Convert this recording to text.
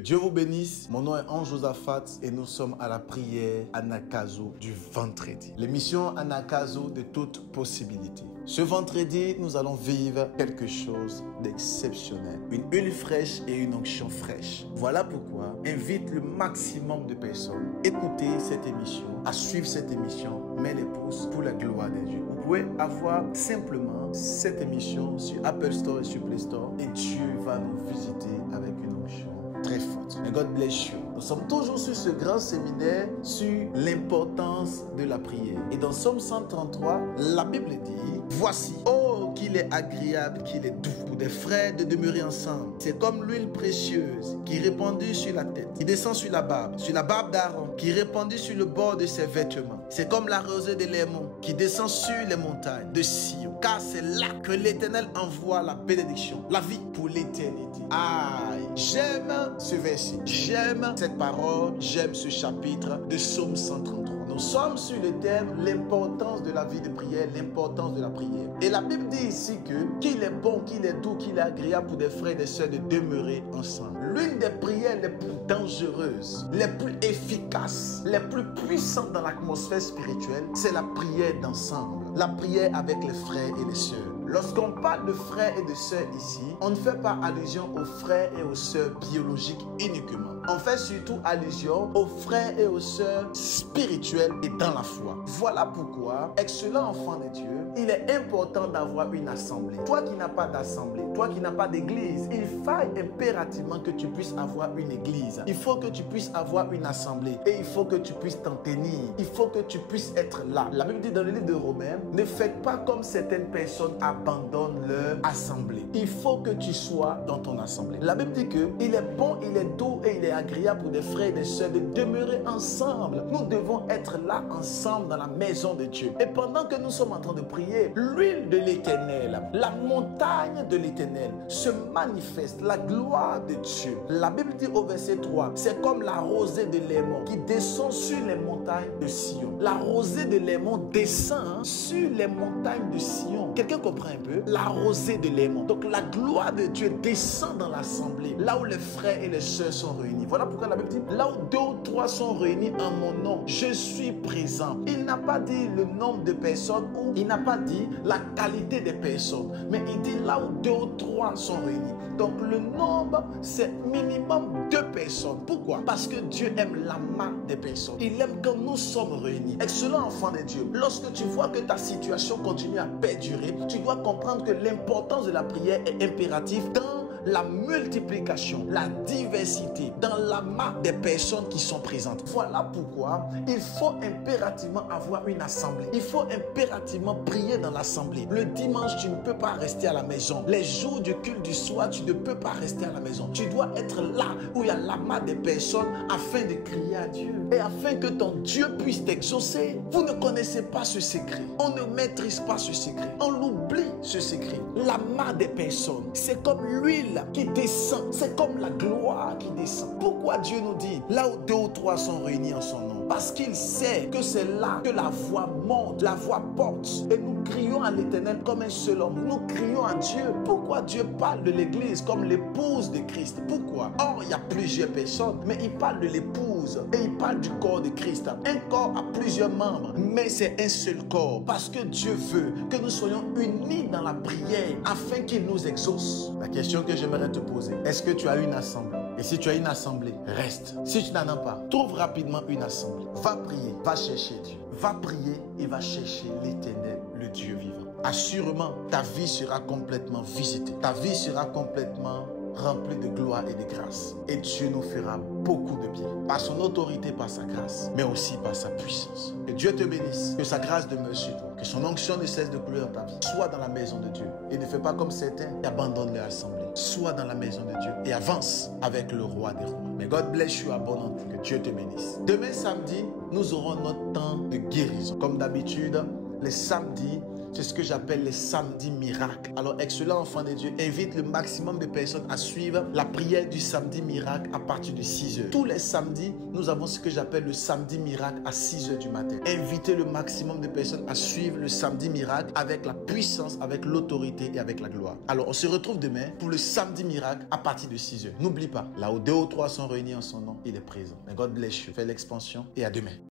Dieu vous bénisse. Mon nom est Ange Josaphat et nous sommes à la prière Anagkazo du vendredi. L'émission Anagkazo de toute possibilité. Ce vendredi, nous allons vivre quelque chose d'exceptionnel. Une huile fraîche et une onction fraîche. Voilà pourquoi invite le maximum de personnes. Écoutez cette émission, à suivre cette émission, mets les pouces pour la gloire de Dieu. Vous pouvez avoir simplement cette émission sur Apple Store et sur Play Store et Dieu va nous visiter avec une onction très forte. May God bless you. Nous sommes toujours sur ce grand séminaire sur l'importance de la prière. Et dans Psaume 133, la Bible dit: voici, oh qu'il est agréable, qu'il est doux pour des frères de demeurer ensemble. C'est comme l'huile précieuse qui est répandue sur la tête, qui descend sur la barbe d'Aaron, qui est répandue sur le bord de ses vêtements. C'est comme la rosée de l'Hermon qui descend sur les montagnes de Sion. Car c'est là que l'Éternel envoie la bénédiction, la vie pour l'éternité. Aïe, j'aime ce verset, j'aime cette parole, j'aime ce chapitre de Psaume 133. Nous sommes sur le thème l'importance de la vie de prière, l'importance de la prière. Et la Bible dit ici que qu'il est bon, qu'il est doux, qu'il est agréable pour des frères et des sœurs de demeurer ensemble. L'une des prières les plus dangereuses, les plus efficaces, les plus puissantes dans l'atmosphère spirituelle, c'est la prière d'ensemble. La prière avec les frères et les sœurs. Lorsqu'on parle de frères et de sœurs ici, on ne fait pas allusion aux frères et aux sœurs biologiques uniquement. On fait surtout allusion aux frères et aux sœurs spirituels et dans la foi. Voilà pourquoi, excellent enfant de Dieu, il est important d'avoir une assemblée. Toi qui n'as pas d'assemblée, toi qui n'as pas d'église, il faut impérativement que tu puisses avoir une église. Il faut que tu puisses avoir une assemblée et il faut que tu puisses t'en tenir. Il faut que tu puisses être là. La Bible dit dans le livre de Romains, ne faites pas comme certaines personnes abandonnent leur assemblée. Il faut que tu sois dans ton assemblée. La Bible dit que il est bon, il est doux et il est agréable pour des frères et des sœurs de demeurer ensemble. Nous devons être là ensemble dans la maison de Dieu. Et pendant que nous sommes en train de prier, l'huile de l'Éternel, la montagne de l'Éternel se manifeste, la gloire de Dieu. La Bible dit au verset 3, c'est comme la rosée de l'Hermon qui descend sur les montagnes de Sion. La rosée de l'Hermon descend sur les montagnes de Sion. Quelqu'un comprend un peu? La rosée de l'Hermon. Donc la gloire de Dieu descend dans l'assemblée, là où les frères et les sœurs sont réunis. Voilà pourquoi la Bible dit, là où 2 ou 3 sont réunis en mon nom, je suis présent. Il n'a pas dit le nombre de personnes ou il n'a pas dit la qualité des personnes, mais il dit là où 2 ou 3 sont réunis. Donc le nombre, c'est minimum 2 personnes. Pourquoi? Parce que Dieu aime l'amas des personnes. Il aime quand nous sommes réunis. Excellent enfant de Dieu, lorsque tu vois que ta situation continue à perdurer, tu dois comprendre que l'importance de la prière est impérative dans la multiplication, la diversité, dans l'amas des personnes qui sont présentes. Voilà pourquoi il faut impérativement avoir une assemblée. Il faut impérativement prier dans l'assemblée. Le dimanche, tu ne peux pas rester à la maison. Les jours du culte du soir, tu ne peux pas rester à la maison. Tu dois être là où il y a l'amas des personnes afin de crier à Dieu et afin que ton Dieu puisse t'exaucer. Vous ne connaissez pas ce secret. On ne maîtrise pas ce secret. On l'oublie, ce secret. L'amas des personnes, c'est comme l'huile qui descend. C'est comme la gloire qui descend. Pourquoi Dieu nous dit là où 2 ou 3 sont réunis en son nom? Parce qu'il sait que c'est là que la voix monte, la voix porte. Et nous crions à l'Éternel comme un seul homme. Nous crions à Dieu. Pourquoi Dieu parle de l'Église comme l'épouse de Christ? Pourquoi? Or, il y a plusieurs personnes, mais il parle de l'épouse et il parle du corps de Christ. Un corps a plusieurs membres, mais c'est un seul corps. Parce que Dieu veut que nous soyons unis dans la prière afin qu'il nous exauce. La question que j'aimerais te poser, est-ce que tu as une assemblée? Et si tu as une assemblée, reste. Si tu n'en as pas, trouve rapidement une assemblée. Va prier, va chercher Dieu. Va prier et va chercher l'Éternel, le Dieu vivant. Assurément, ta vie sera complètement visitée. Ta vie sera complètement remplie de gloire et de grâce. Et Dieu nous fera beaucoup de bien. Par son autorité, par sa grâce, mais aussi par sa puissance. Que Dieu te bénisse. Que sa grâce demeure sur toi. Que son onction ne cesse de couler dans ta vie. Sois dans la maison de Dieu. Et ne fais pas comme certains et abandonne leur assemblée. Sois dans la maison de Dieu et avance avec le roi des rois. Mais God bless you abondamment. Que Dieu te bénisse. Demain samedi, nous aurons notre temps de guérison. Comme d'habitude, les samedis, C'est ce que j'appelle les samedis miracles. Alors, excellent enfant de Dieu, invite le maximum de personnes à suivre la prière du samedi miracle à partir de 6 heures. Tous les samedis, nous avons ce que j'appelle le samedi miracle à 6 heures du matin. Invitez le maximum de personnes à suivre le samedi miracle avec la puissance, avec l'autorité et avec la gloire. Alors, on se retrouve demain pour le samedi miracle à partir de 6 heures. N'oublie pas, là où 2 ou 3 sont réunis en son nom, il est présent. Mais God bless you. Fais l'expansion et à demain.